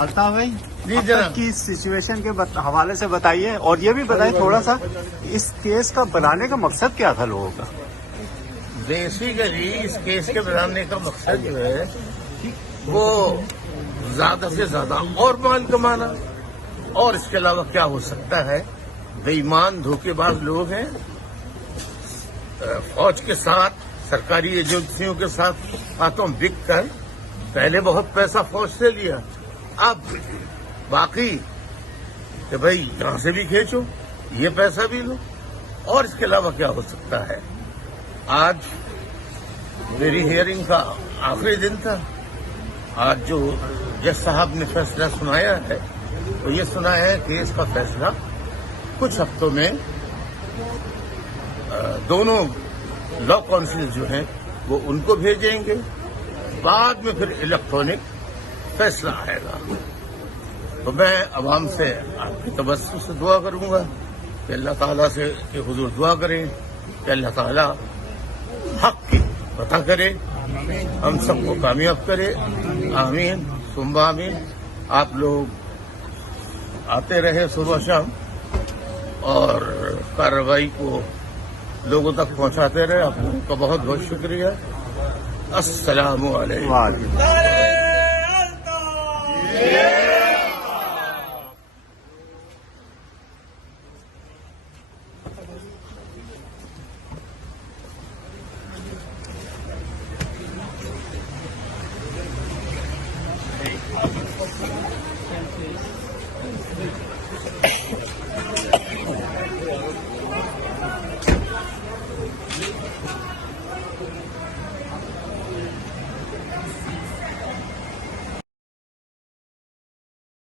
अल्ताफ भाई, जी अब जनाब। तक की सिचुएशन के हवाले से बताइए, और ये भी बताइए थोड़ा सा इस केस का बनाने का मकसद क्या था लोगों का। बेसिकली इस केस के बनाने का मकसद जो है वो ज्यादा से ज्यादा और माल कमाना, और इसके अलावा क्या हो सकता है। बेईमान धोखेबाज लोग हैं, फौज के साथ, सरकारी एजेंसियों के साथ हाथों बिक कर पहले बहुत पैसा फौज से लिया, अब बाकी कि भाई यहां से भी खींचो, ये पैसा भी लो, और इसके अलावा क्या हो सकता है। आज मेरी हियरिंग का आखिरी दिन था। आज जो जज साहब ने फैसला सुनाया है तो ये सुनाया है कि इसका फैसला कुछ हफ्तों में दोनों लॉ काउंसिल जो हैं वो उनको भेजेंगे, बाद में फिर इलेक्ट्रॉनिक फैसला आएगा। तो मैं अवाम से आपकी तवज्जो से दुआ करूंगा कि अल्लाह ताला से कि हुजूर दुआ करें कि अल्लाह ताला हक की पता करे, हम सबको कामयाब करे। आमीन सुम्मा आमीन। आप लोग आते रहे सुबह शाम और कार्रवाई को लोगों तक पहुंचाते रहे। आप लोगों का बहुत बहुत शुक्रिया। अस्सलामु अलैकुम।